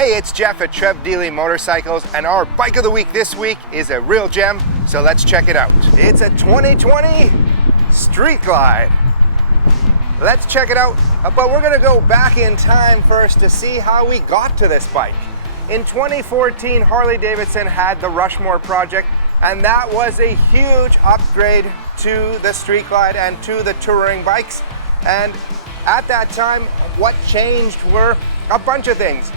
Hey, it's Jeff at Trev Deeley Motorcycles, and our bike of the week this week is a real gem, so let's check it out. It's a 2020 Street Glide. Let's check it out, but we're gonna go back in time first to see how we got to this bike. In 2014, Harley-Davidson had the Rushmore project, and that was a huge upgrade to the Street Glide and to the touring bikes. And at that time, what changed were a bunch of things.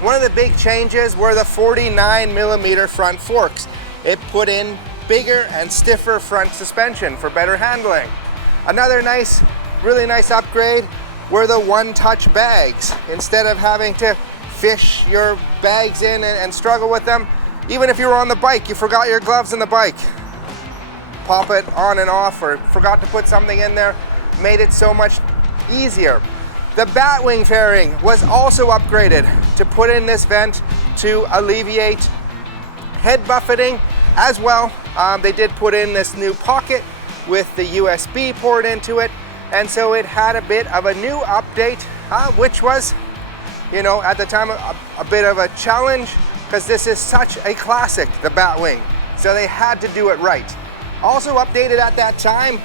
One of the big changes were the 49mm front forks. It put in bigger and stiffer front suspension for better handling. Another really nice upgrade were the one-touch bags. Instead of having to fish your bags in and struggle with them, even if you were on the bike, you forgot your gloves in the bike, pop it on and off, or forgot to put something in there, made it so much easier. The batwing fairing was also upgraded to put in this vent to alleviate head buffeting as well. They did put in this new pocket with the USB port into it, and so it had a bit of a new update, which was, you know, at the time a bit of a challenge, because this is such a classic, the batwing. So they had to do it right. Also updated at that time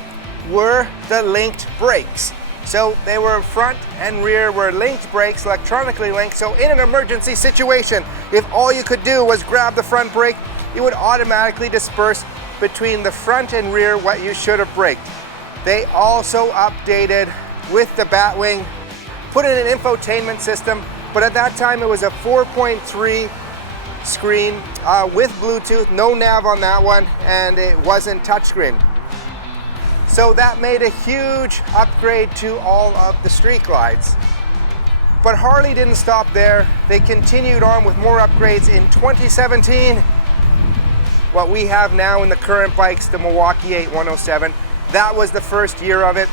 were the linked brakes. So they were front and rear were linked brakes, electronically linked. So in an emergency situation, if all you could do was grab the front brake, it would automatically disperse between the front and rear what you should have braked. They also updated with the batwing, put in an infotainment system, but at that time it was a 4.3 screen with Bluetooth, no nav on that one, and it wasn't touchscreen. So that made a huge upgrade to all of the Street Glides. But Harley didn't stop there. They continued on with more upgrades in 2017. What we have now in the current bikes, the Milwaukee 8107, that was the first year of it.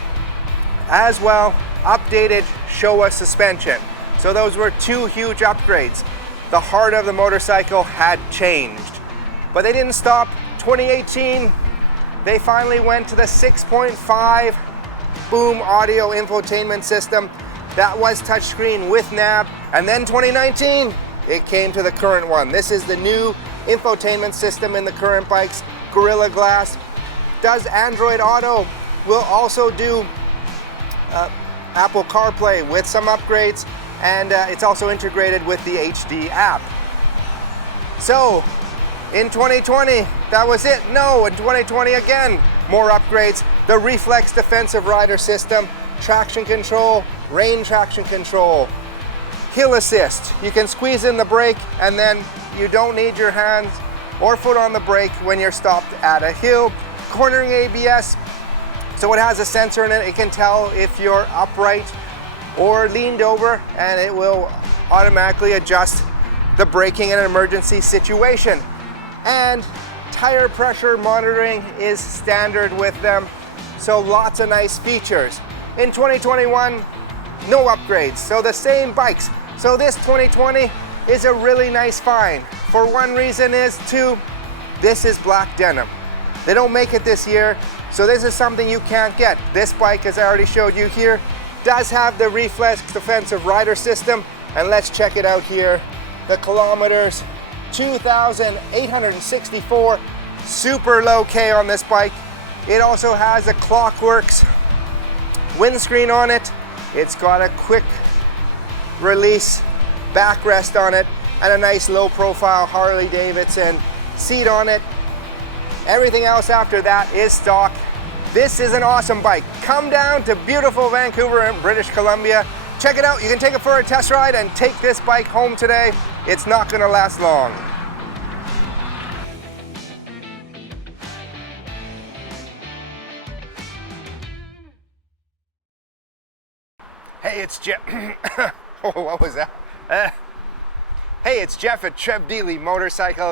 As well, updated Showa suspension. So those were two huge upgrades. The heart of the motorcycle had changed. But they didn't stop. 2018, they finally went to the 6.5 boom audio infotainment system. That was touchscreen with nav. And then 2019, it came to the current one. This is the new infotainment system in the current bikes, Gorilla Glass. Does Android Auto, will also do Apple CarPlay with some upgrades, and it's also integrated with the HD app. So, in 2020, that was it. No, in 2020 again, more upgrades. The Reflex Defensive Rider System, traction control, rain traction control, hill assist. You can squeeze in the brake, and then you don't need your hands or foot on the brake when you're stopped at a hill. Cornering ABS, so it has a sensor in it. It can tell if you're upright or leaned over, and it will automatically adjust the braking in an emergency situation. And tire pressure monitoring is standard with them, so lots of nice features. In 2021, no upgrades, so the same bikes. So this 2020 is a really nice find. For one reason is this is black denim. They don't make it this year, so this is something you can't get. This bike, as I already showed you here, does have the Reflex Defensive Rider System, and let's check it out here. The kilometers, 2,864, super low K on this bike. It also has a Clockworks windscreen on it. It's got a quick release backrest on it, and a nice low profile Harley-Davidson seat on it. Everything else after that is stock. This is an awesome bike. Come down to beautiful Vancouver in British Columbia. Check it out. You can take it for a test ride and take this bike home today. It's not going to last long. Hey, it's Jeff. Oh, what was that? Hey, it's Jeff at Trev Deeley Motorcycles.